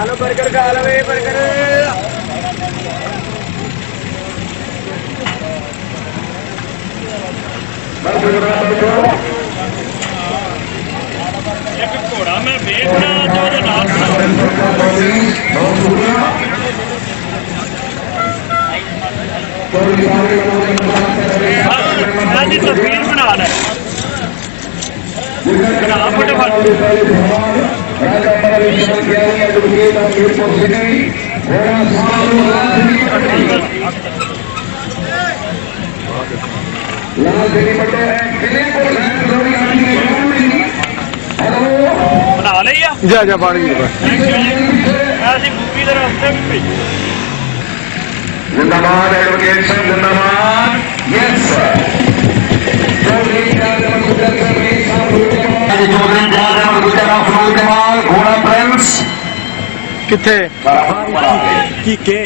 आलू बर्गर का आलू बर्गर एक घोड़ा मैं बेचना तो तस्वीर बना ले बना लिया जा पानी मूवी के रास्ते भी भेजी जिंदाबाद एडवोकेट साहब जिंदाबाद यस सर घोड़ा प्रिंस किथे की के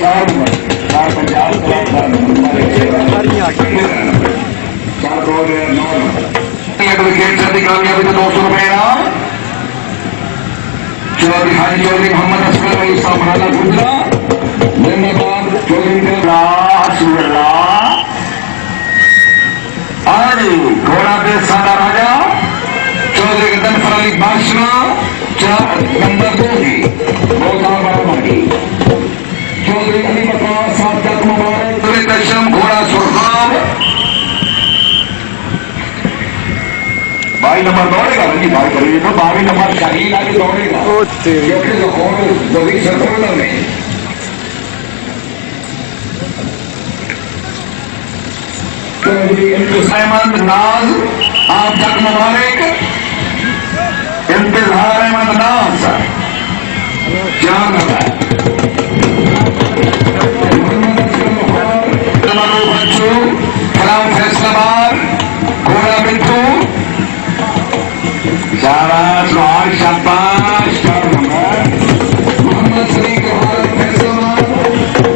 एडवोकेट साहब की कामयाबी तो 200 रुपए इनाम चौधरी हाजी चौधरी मोहम्मद असगर अली साहब मराना गुजरा जिंदाबाद चौधरी आज घोड़ा पे सादा राजा चौधरी गदनफर अली बादशाह नंबर 2 की बहुत बड़ा की चौधरी अली बकार साहब तक मुबारक कशम घोड़ा सुरखाब 22 नंबर दौड़ेगा जी बात करिए तो 22 नंबर शाहीन आगे दौड़ेगा क्योंकि जो जल्दी सरकार में अहमद नाज आप तक मुबारक इंतजार अहमद नाज क्या बच्चू फलाम फैसलाबाद घोड़ा बिट्टू शाबाश और शाबाश मोहम्मद सलीम फैसलाबाद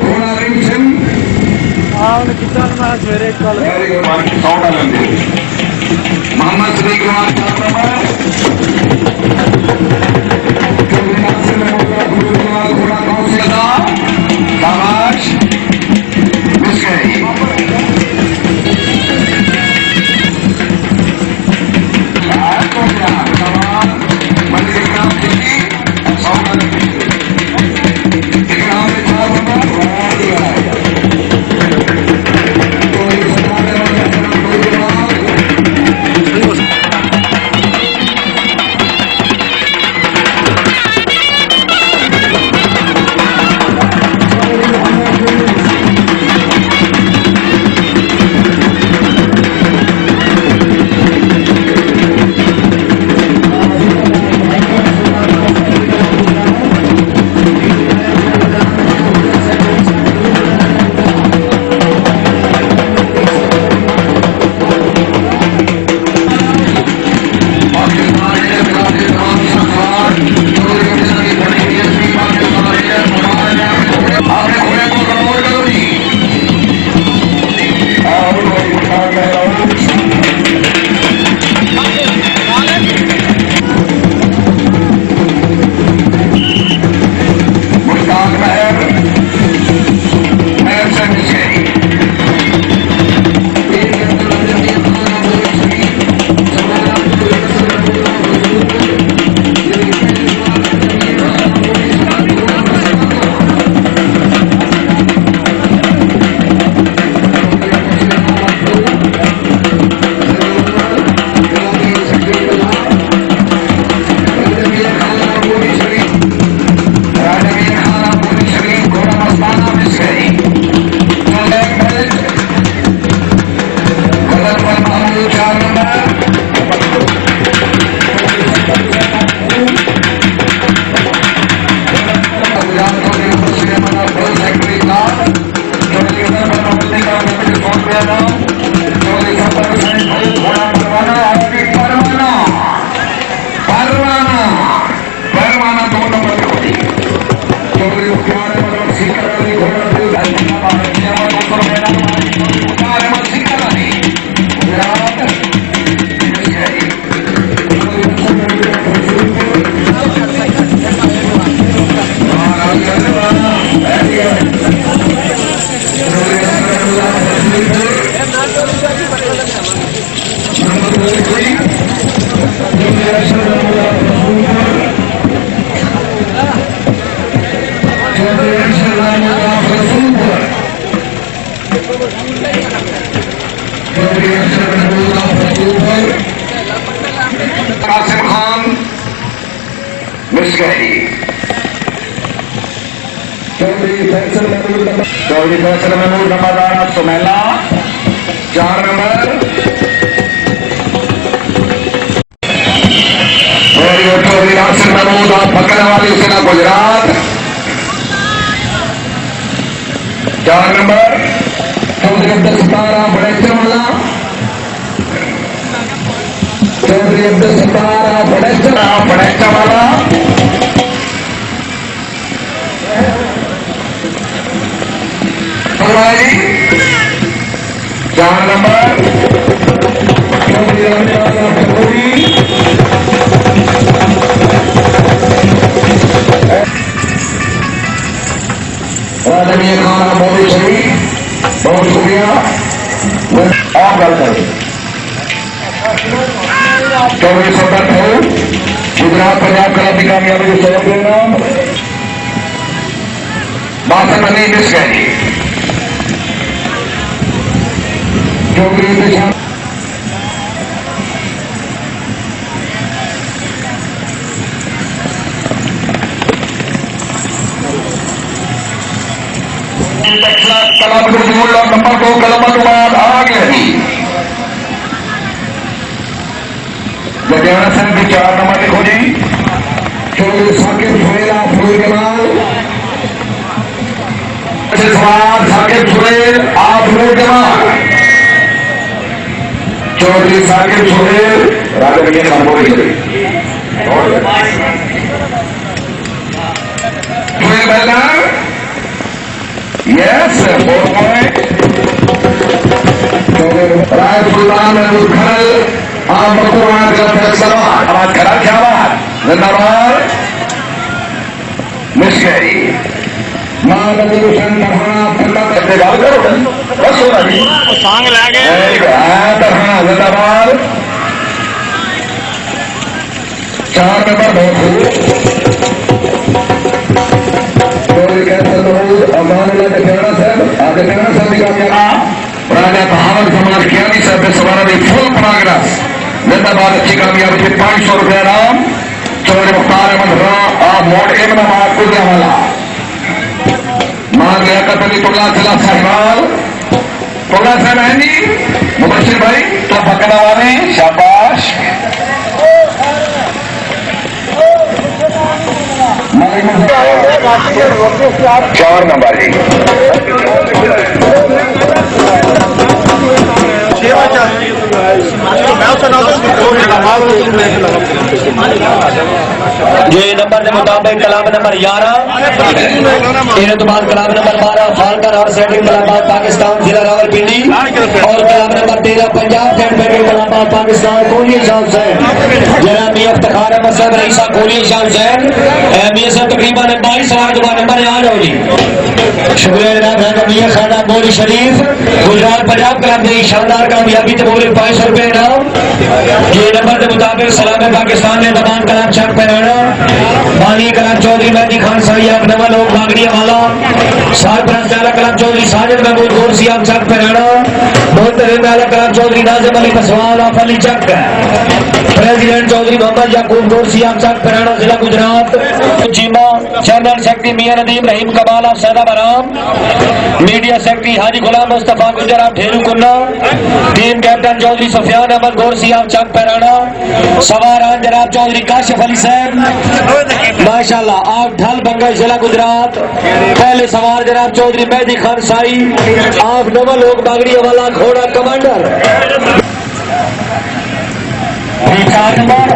घोड़ा रिमझिम सवेरे कल मोहम्मद सलीम कुमार घोड़ा कौंसिल शाबाश मिस गई मिस गई। चौधरी फैसल महमूद नंबर सुमेला 4 नंबर। चौधरी नासिर महमूद पकड़ने वाली सेना गुजरात 4 नंबर। चौधरी अब्दुल सत्तार बड़ेचरवाला चौधरी अब्दुल सत्तार बड़ेचरवाला 4 नंबर। चौधरी आदरणीय खाना बहुत शरीफ बहुत शुक्रिया आप करते चौधरी सदर थे गुजरात पंजाब क्लब की कामयाबी को सबक देना बासठ बनी मिस गई। चौधरी दिशा नंबर 2 कलमा के बाद आगे रही लुधियाना सिंह भी 4 नंबर लिखो जी। चौधरी साकिब सुहेला फूल के बाद साकिब सुहेल आप फूल के बाद चौधरी साकिब सुहेल राजा के नंबर सुहेल बैलदार Yes, 4 point. राय सुल्तान खल आप बकुरान का फैसला आवाज करा क्या बात जिंदाबाद मिस गई मां नबीशन तरहाना फल्ला करने बात करो बस हो रही सांग लागे तरहाना जिंदाबाद 4 नंबर बहुत राजा बहावर समाज ज्ञानी साहब ने सवारा में फुल प्रोग्रेस जिंदाबाद अच्छी कामयाबी से 500 रुपया नाम चौधरी मुख्तार अहमद आप मोड एम नमाज कुछ वाला मान गया कतली टोला जिला साहिवाल टोला साहब है जी मुबशिर भाई तो पकड़ा वाले शाबाश 4 नंबर जी ये नंबर के मुताबिक कलाम नंबर 11 इन्हें तो बाद कलाम नंबर 12 फालकन और सेटिंग कलाबाद पाकिस्तान जिला रावलपिंडी और कलाम नंबर 13 पंजाब फेडरेशन कलाबाद पाकिस्तान कोहली शाम से जनाब मियां इफ्तिखार अहमद साहब रईसा कोहली शाम से मियां साहब तकरीबन 22 सवार जो नंबर याद हो जी शुक्रिया जनाब मियां खाना बोली शरीफ गुजरात पंजाब क्लब की शानदार कामयाबी तो बोले 500 रुपए इनाम। ये नंबर के मुताबिक सलाम पाकिस्तान ने दमान कलाम चक पैराना बानी कलाम चौधरी मेहदी खान साहिब नवा लोग बागड़िया वाला सरपरस्त आला कलाम चौधरी साजिद महमूद गौर सियाम चक पैराना मोहतरम आला कलाम चौधरी नाजिम अली पसवान ऑफ अली चक प्रेसिडेंट चौधरी मोहम्मद याकूब गौर सियाम चक पैराना जिला गुजरात चीमा चेयरमैन सेक्रेटरी मियां Nadeem Rahim Kamal of Saida Baram media secretary हाजी Ghulam Mustafa Gujjar of Dheru Kunna team captain Chaudhry Sufiyan Ahmed Gaur Siyam Chak Pairana सवारान जनाब चौधरी काशिफ अली साहब माशाल्लाह आप ढाल बंगल जिला गुजरात पहले सवार जनाब चौधरी मेहदी खान साई आप नवा लोग बागड़िया वाला घोड़ा कमांडर 4 नंबर